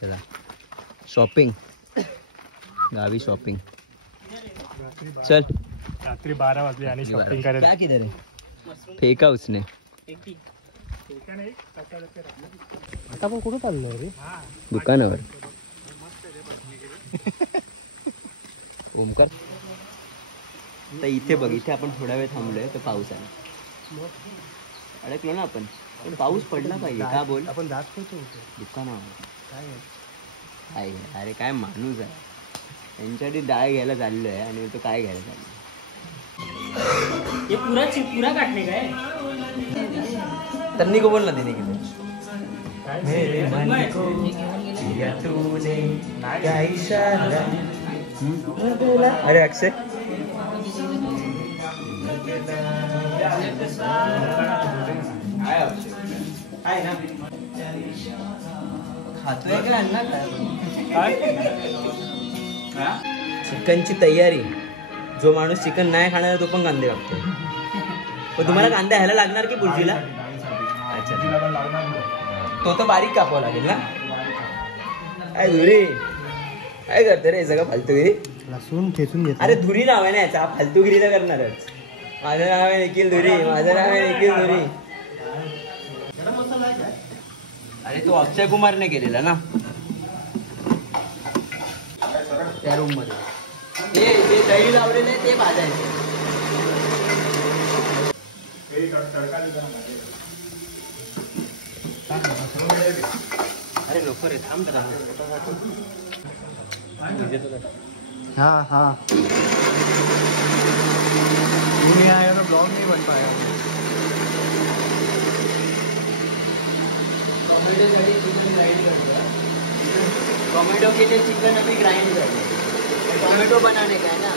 चला शॉपिंग, गावी शॉपिंग. चल रात्री 12 वाजले आणि शॉपिंग करायला. क्या किधर है? फेका उसने. आता आपण कुठं चाललोय रे? दुकानावर. ओमकार तर इथे बघ, इथे आपण थोडा वेळ थांबलोय तर पाऊस आला. अडकलो ना आपण, पण पाऊस पडला पाहिजे का बोल. आपण जात होतो दुकानावर काय. अरे काय माणूस आहे, त्यांच्यासाठी डाळ घ्यायला चाललोय आणि तो काय घ्यायला चाललोय. ये पूरा काटने का है. त्यांनी को बोल ना देने के लिए. अरे अक्षय खातोय का अण्णा काय? चिकनची तयारी. जो माणूस चिकन नाही खाणार तो पण कांदे कापतो. पण तुम्हाला कांदा ह्याला लागणार की बुर्जीला? अच्छा तो तर बारीक कापावा लागेल ना. काय धुरी काय करते रे सगळं फालतूगिरी. लसूण ठेचून घेतो. अरे धुरी नाव आहे ना याचा, फालतूगिरी तर करणारच. माझं नाव आहे निखिल धुरी, माझं नाव आहे निखिल धुरी. अरे तो अक्षय कुमारने केलेला ना त्या रूम मध्ये. ते दही लावलेले ते भाजायचे. अरे लोक रे थांब जरा. हाँ हाँ नहीं आया तो ब्लॉग नहीं बन पाया. टोमेटो के लिए चिकन अभी ग्राइंड कर रहे हैं. टोमेटो बनाने का है ना.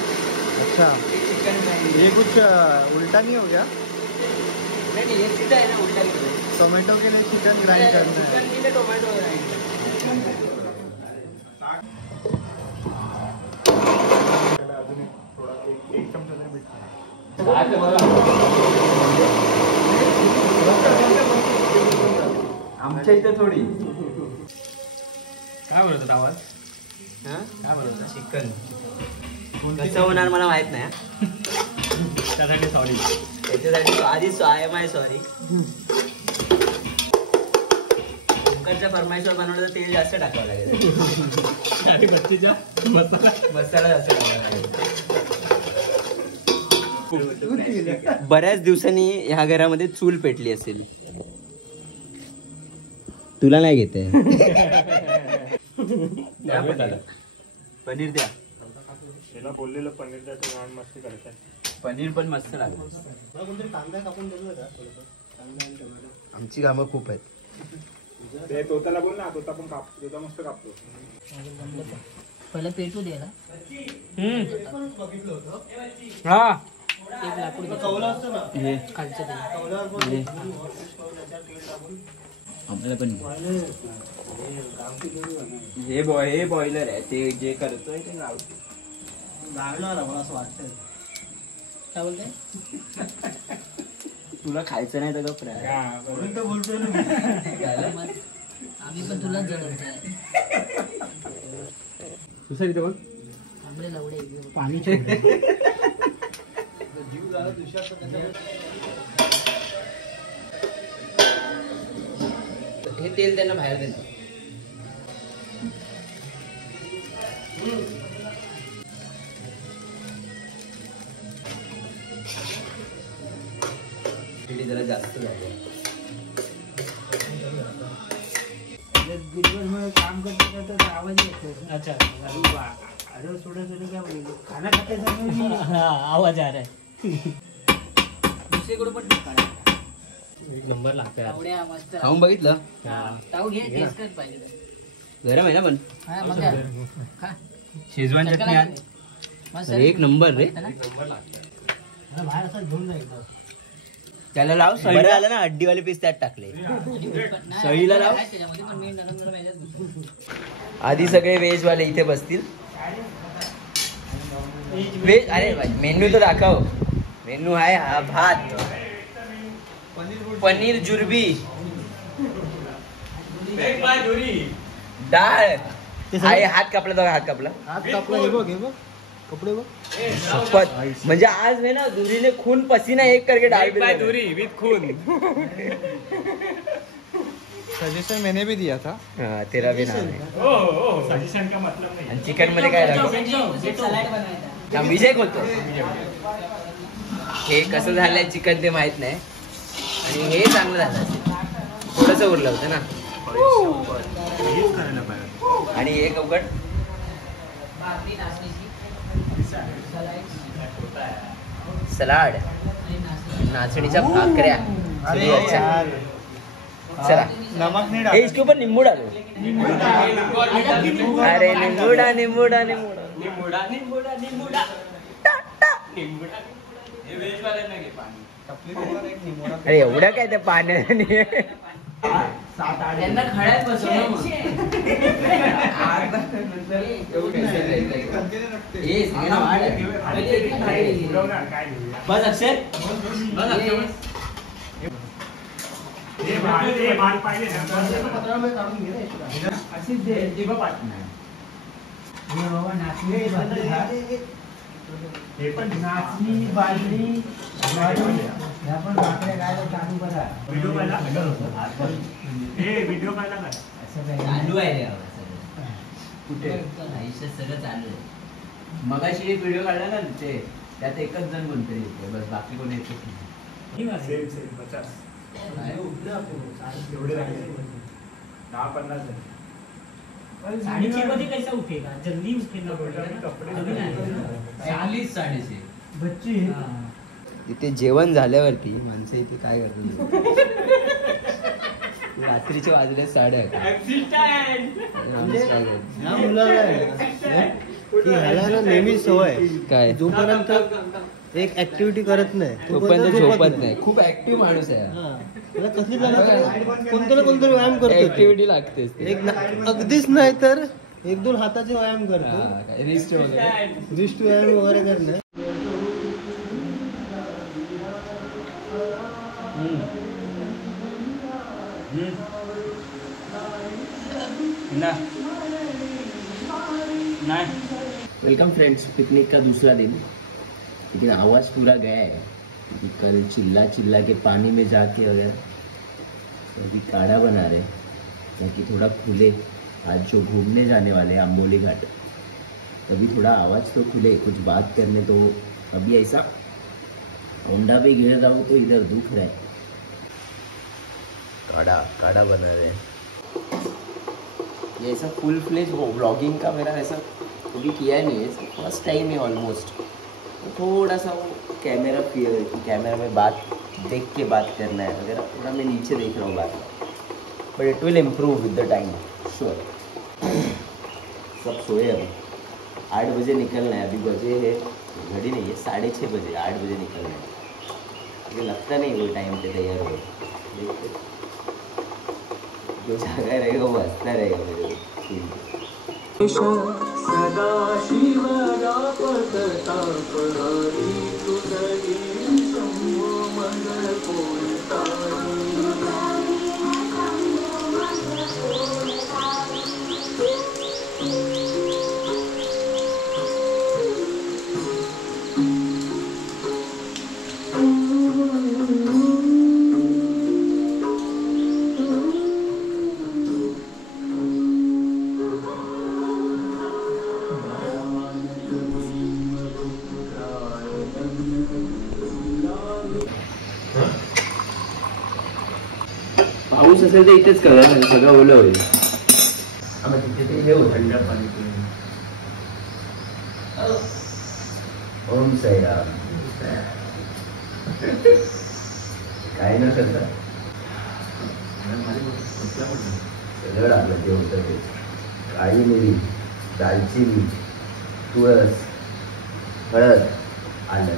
अच्छा चिकन ये कुछ उल्टा नहीं हो गया? नहीं ये सीधा है ना, उल्टा नहीं. टोमेटो के लिए चिकन ग्राइंड करना है. चिकन के लिए टोमेटो ग्राइंड. आमच्या इथे थोडी. काय बोलत होता आवाज? काय बोलतो चिकन कसं होणार मला माहित नाही. त्यासाठी सॉरी. त्याच्यासाठी आधीच आय एम आय सॉरी. ओमकारच्या फरमाईशवर बनवलं तर तेल जास्त टाकावं लागेल आणि मच्छीचा मसाला जास्त टाकावा लागेल. बऱ्याच दिवसांनी ह्या घरामध्ये चूल पेटली असेल. तुला नाही घेते. पनीर द्या. त्याला बोललेलं पनीर द्या तर मस्त करतात. पनीर पण मस्त लागलं. आमची कामं खूप आहेत. ते तोताला बोल ना, तोता पण कापतो. तोता मस्त कापतो. पहिला पेटू दे ना. हा एक लाकूड खालचं ते. आपल्याला पण हे बॉयलर आहे. ते जे करतोय ते गाळणार मला असं वाटतं. काय बोलते? तुला खायचं नाही तर गप्प राहा. बोलतोय ना. आम्ही पण तुलाच जळत आहे. दुसरं इथे बघ. आंबळे लावडे पाणी हे तेल त्यांना बाहेर देतो. जरा जास्त झाले. दिवसभर काम करते तर आवाज येतो. अच्छा अरे थोडं क्या बोलू खाना खाते समय आवाज आ रहा है. दुसरीकडे पण एक नंबर लागतंय. आवड्या मस्त खाऊन बघितलं. ताऊ घे टेस्ट कर पाहिजे. गरम आहे ना पण. हा मग खा. शेजवान चटणी आण. मस्त एक नंबर रे. बाहेर असं घेऊन जाईल. त्याला लाव. सळी आला ना, हड्डीवाले पीस त्यात टाकले. सळीला लाव. आधी सगळे व्हेज वाले इथे बसतील. व्हेज. अरे मेन्यू तर दाखव. मेन्यू आहे हा भात, पनीर जुर्बी, डाळ आई हात कापला तर हात कापला हात कापला. हे बघ कपडे बघ. शपथ. म्हणजे आज नाही ना दुरीने खून पसीना एक करके डाळ बाय दुरी विथ खून. सजेशन मैंने भी दिया था. हा तेरा भी नाव आहे. हो सजेशन का मतलब नाही. आणि चिकन मध्ये काय राहतं विजय बोलतो. हे कसं झालंय चिकन ते माहित नाही आणि हे चांगलं झालं असेल. थोडस उरलं होतं ना. आणि एक अवघड सलाड नाचणीच्या भाकऱ्या. अरे यार चला नमक नहीं हे डाला. इसके ऊपर नींबू डालो. अरे निंबूडा निंबूडा निंबूडा अरे एवढं काय त्या पाण्याने त्यांना खड्यात बसवलं. बस अक्षय नाचणी बाजरी ह्या पण भाकऱ्या काय चालू करा. व्हिडिओ पाहिला का? चालू आहे रे कुठे आयुष्यात सगळं चालू आहे. मगाशी एक व्हिडिओ काढला ना ते त्यात एकच जण कोणतरी येते बस बाकी कोणी येतच नाही. सेम 50 एवढे राहिले 10-50 जण. साढ़े 6 बजे कैसा उठेगा? जल्दी उठेगा. बच्चे इथे जेवण झाल्यावरती माणसं इथे काय करतात रात्रीचे वाजले 11:30. ह्या मुलाला आहे ना, की ह्याला ना नेहमी सवय काय जोपर्यंत एक ऍक्टिव्हिटी करत नाही तोपर्यंत झोपत नाही. खूप ऍक्टिव्ह माणूस आहे. हा. त्याला कसली लागत कोणतं ना कोणतरी व्यायाम करतो. ऍक्टिव्हिटी लागतेच. अगदीच नाही तर 1-2 हाताचे व्यायाम करतो. रिस्ट वगैरे रिस्ट व्यायाम वगैरे करणे. Welcome friends. पिकनिक का दूसरा दिन लेकिन आवाज पूरा गया है क्योंकि कल चिल्ला चिल्ला के पानी में जाके अगर अभी काढ़ा बना रहे ताकि थोड़ा खुले. आज जो घूमने जाने वाले हैं अम्बोली घाट तभी थोड़ा आवाज तो खुले कुछ बात करने. तो अभी ऐसा औंधा भी गिर रहा हो तो इधर दुख रहा है. काढ़ा बना रहे हैं. ये ऐसा फुल फ्लेज व्लॉगिंग का मेरा ऐसा कभी किया ही नहीं है. फर्स्ट टाइम है ऑलमोस्ट. थोड़ा सा वो कैमरा फियर है कि कैमरा में बात देख के बात करना है वगैरह. थोड़ा मैं नीचे देख रहा हूँ बात बट इट विल इम्प्रूव विद द टाइम श्योर. सब सोए अभी. 8 बजे निकलना है. अभी बजे है घड़ी नहीं है 6:30 बजे. 8 बजे निकलना है. मुझे लगता नहीं वो टाइम पे तैयार हो. जो जागा रहेगा वो हंसता रहेगा मेरे को. सदा शिव पाऊस असेल तर इथेच करा सगळं ओलं होईल. तिथे ते हे थंड पाणी. ओम साईराम. काय न करता सगळं आपलं जे होतं ते. काळी मिरी, दालचिनी, तुळस, हळद, आलं.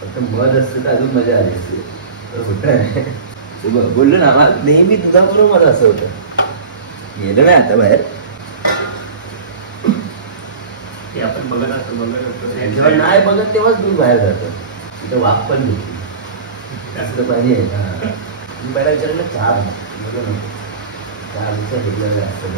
फक्त मध असतं तर अजून मजा आली असते. तर होत बोललो ना मला नेहमी दुधाबरोबर मला असं होतं. गेलो नाही आता बाहेर. आपण बघत असतो जेव्हा नाही बघत तेव्हाच दूध बाहेर जातं. तिथं वाफ पण घेतली जास्त पाणी आहे. मी पहिला विचारलं चहा चहा घेतलेलं असतं.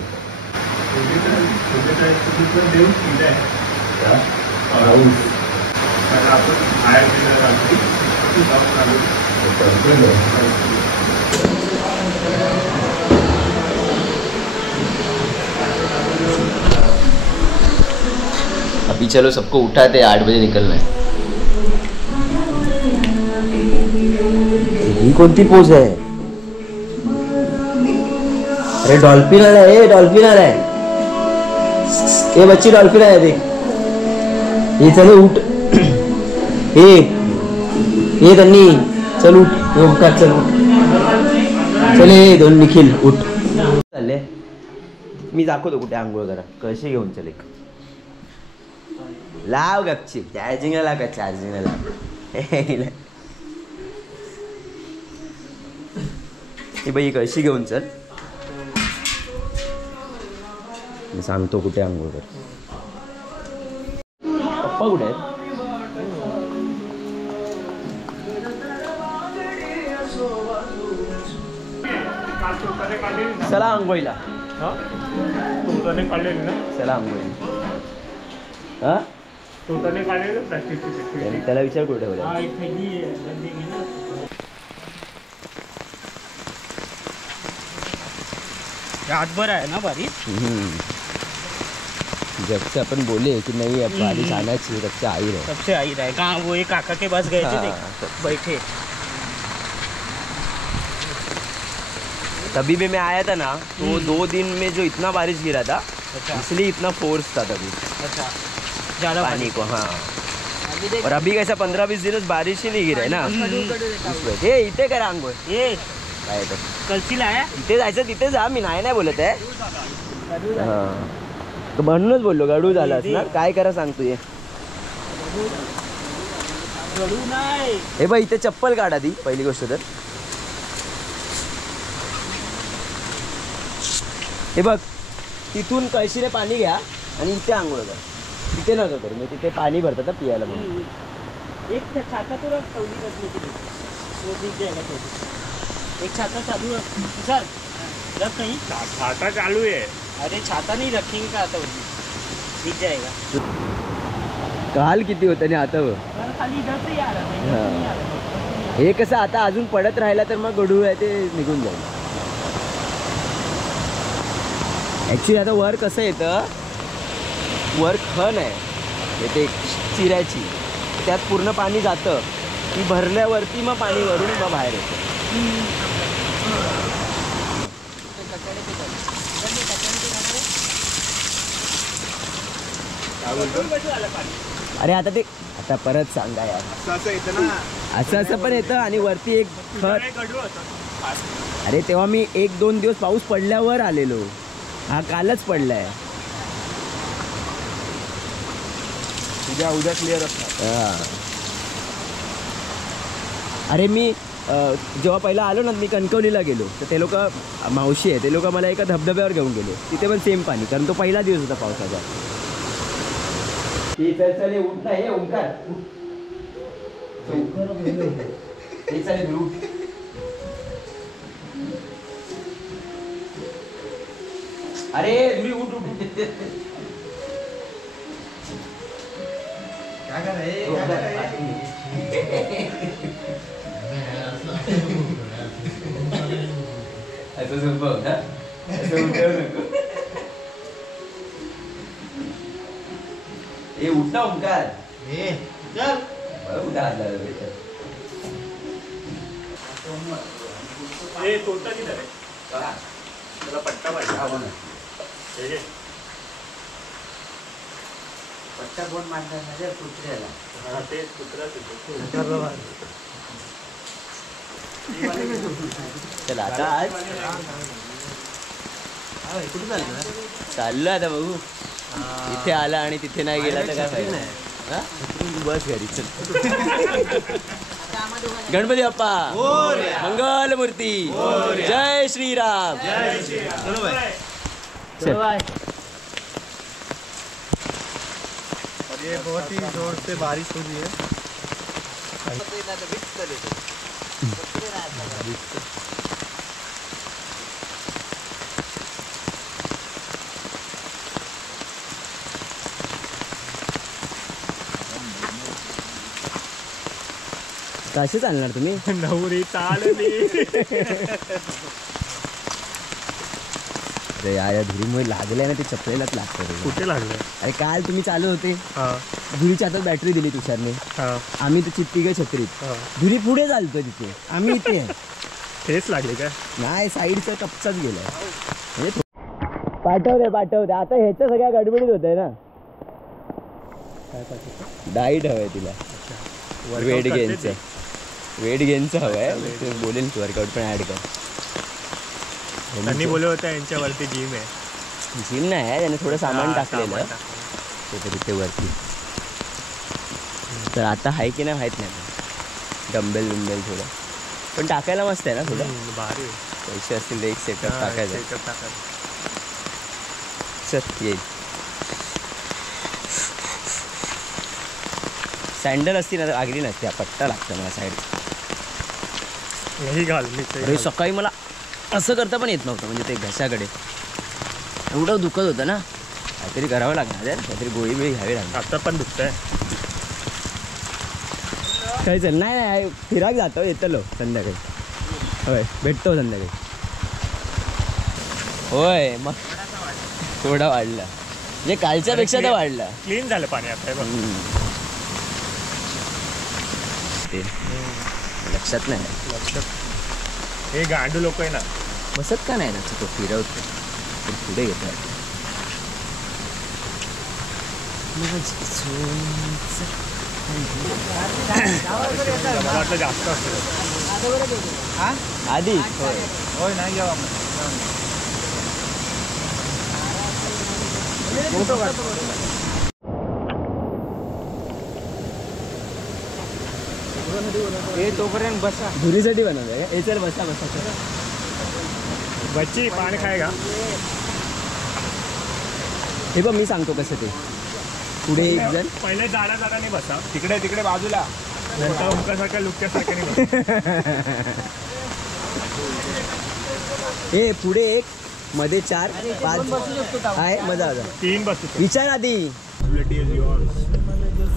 अभी चलो सबको उठाते 8 बजे निकलना है। ही कोणती पोज आहे? अरे डॉल्फिन आला है, डॉल्फिन आ रहा है। ये बच्ची डॉल्फिन आया देख। ये चलो उठ। ये तन्नी चल उठ। ये ओंकार चल उठ। चले दोन निखिल उठ। चालले मी दाखवतो कुठे आंघोळ करा, कशी घेऊन चल एक लाव गपची चार्जिंगला लाव का चार्जिंगला लाव। ही बाई कशी घेऊन चल, मी सांगतो कुठे आंघोळ कर। पप्पा कुठे आहेत? चला आंघोळीला। तोताने काढलेली ना, चला आंघोळीला। हा तोताने काढलेलं प्रॅक्टिस त्याला विचार कुठे ठेवला? हा, एक थैली आहे, बंदी घे ना. रातभर आहे ना बारिश. जब से अपन बोले कि नहीं अब बारिश आना चाहिए, तब से आई रहे। सबसे आई रहा है। कहाँ वो एक काका के पास गए थे, देख बैठे। तभी भी मैं आया था ना, तो 2 दिन में जो इतना बारिश गिरा था, अच्छा इसलिए इतना फोर्स था तभी अच्छा, ज़्यादा पानी को। हाँ, और अभी कैसा 15-20 दिन बारिश ही नहीं गिरा है ना। हे इथे करा आंघोळ। ये काय तर कलसी लाया. इथे जायचं तिथे जा, मी नाही बोलत आहे। हां, तर म्हणूनच बोललो गडू झालास ना, काय करा सांगतो ये। गडू नाही. हे बाई इथे चप्पल काढा ती पहिली गोष्ट तर। हे बघ, तिथून कळशीने पाणी घ्या आणि इथे आंघोळ कर। तिथे नका करू, मी तिथे पाणी भरतात ना पियाला म्हणून। एक छाता तो रख, कौली रखने के लिए वो दिख जाएगा तो। एक छाता चालू रख सर, रख कहीं। छाता चालू आहे। अरे छाता नहीं रखेंगे का आता दिख जाएगा। काल किती होतं आणि आता बघ। सर खाली इधर से ही आ रहा है, नहीं आ रहा है। हे कसं आता अजून पडत राहिला तर मग गडू आहे ते निघून जाईल। ॲक्च्युली आता वर कसं येतं, वर खण आहे येते चिऱ्याची, त्यात पूर्ण पाणी जातं, ती भरल्यावरती मग पाणी वरून मग बाहेर येतं। अरे आता ते आता परत सांगा यार, असं येतं ना, असं पण येतं आणि वरती एक खत। अरे तेव्हा मी 1-2 दिवस पाऊस पडल्यावर आलेलो, हा कालच पडलाय। उद्या क्लिअर असणार। अरे मी जेव्हा पहिला आलो ना, मी कणकवलीला गेलो तर ते लोक मावशी आहे, ते लोक मला एका धबधब्यावर घेऊन गेले, तिथे पण सेम पाणी, कारण तो पहिला दिवस होता पावसाचा। चल उठ ना, हे ओंकार चालेल उठ। अरे तुम्ही उठ उठ क्या कर रहे हैं, क्या कर रहे हैं? असं संभव ना, असं उठाव नको। ए उठ ना ओंकार, ए, चल उठा हात लावला बेटा। हे तोता किती आहे? बघा त्याला पट्टा पाहिजे। हे घे. पट्टा कोण मारणार माझ्या कुत्र्याला? हा, ते कुत्राच येतो। चला आता आज कुठे चाललं? चाललो आता बघू, इथे आला आणि तिथे नाही गेला तर काय फायदा? हा? बस घरी चल। गणपती बाप्पा मंगल मूर्ती, जय श्रीराम। चलो भाई, चल। ये बहुत ही जोर से बारिश हो रही है। कसे चालणार तुम्ही? नवरी चालली. अरे या धुरीमुळे लागले ना ते चपलेलाच लागतं रे. कुठे लागलं? अरे काल तुम्ही चालू होते हा धुरीच्या हातात बॅटरी दिली तुषारने. हा आम्ही तर तिघे छत्रीत हा. धुरी पुढे चालतो तिथे आम्ही इथे आहे. तेच लागले काय? नाही साईडचा कपचाच गेलाय म्हणजे पाठवते आता ह्याच्या सगळ्या गडबडीत होत आहे ना. डाईट हवंय तिला वेट गेनचं हवंय. बोलेल की वर्कआउट पण ऍड कर. त्यांनी बोललं होतं यांच्यावरती जिम आहे. जिम नाही आहे त्याने थोडं सामान टाकलेलं सामान टाकलं. ते तिथे वरती. तर आता आहे की नाही माहीत नाही. डंबेल थोडं पण टाकायला मस्त आहे ना थोडं. भारी पैसे असतील तर एक सेटअप टाकायचं. चल येईल. सँडल असती ना तर आगरी नसते. हा पट्टा लागतं मला साईड. हेही घाल मी अरे सकाळी मला असं करता पण येत नव्हतं म्हणजे ते घशाकडे एवढं दुखत होतं ना. काहीतरी करावं लागणार यार. काहीतरी गोळी बिळी घ्यावी लागणार. आता पण दुखतंय. काही चल नाही फिराक जातो येतलो संध्याकाळी. होय भेटतो संध्याकाळी. होय मग थोडा वाढला म्हणजे कालच्या पेक्षा तर वाढला. क्लीन झालं पाणी आता. ते लक्षात नाही. हे गांडू लोक आहे ना बसत का नाही ना तो फिरवतो पण पुढे घेतो. मला वाटलं जास्त असेल. आधी होय नाही जेव्हा तोपर्यंत बसा. धुरीसाठी बनवलंय का? चल बसा. बच्ची पाणी खायगा. हे बघ मी सांगतो कसं ते. पुढे एक जण पहिले जाडाने बसा. तिकडे बाजूला. नंतर उंकासारख्या लुक्यासारख्या नाही बसा. हे पुढे एक मध्ये 4 5 आहे. मजा 3 बसू. विचार आधी.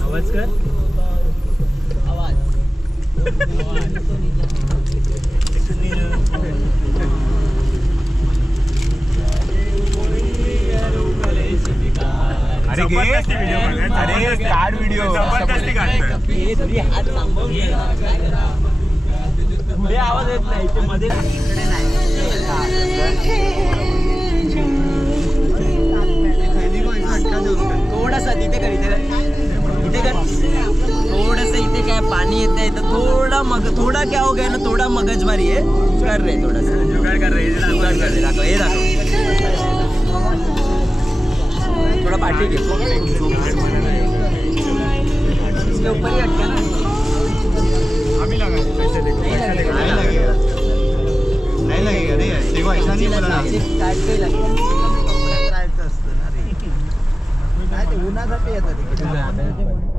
आवाज कर. अरे जबरदस्ती व्हिडिओ अरे काढ व्हिडिओ. जबरदस्ती काढतोय. हात थांबवून पुढे आवाज येत नाही ते मध्ये. थोडासा तिथे कर. इथे कर थोडस. इथे काय पाणी येत आहे तर थोडा क्या हो गया ना. थोडा मगजमारी आहे. कर रे थोडासा जुगाड कर रे. दाखव हे दाखव. थोड़ा पार्टी के इसके ऊपर ही अटका ना. आम्ही लगा पैसे नहीं लगेगा. नहीं देखो ऐसा नहीं बोला. उन्हासाठी येतात.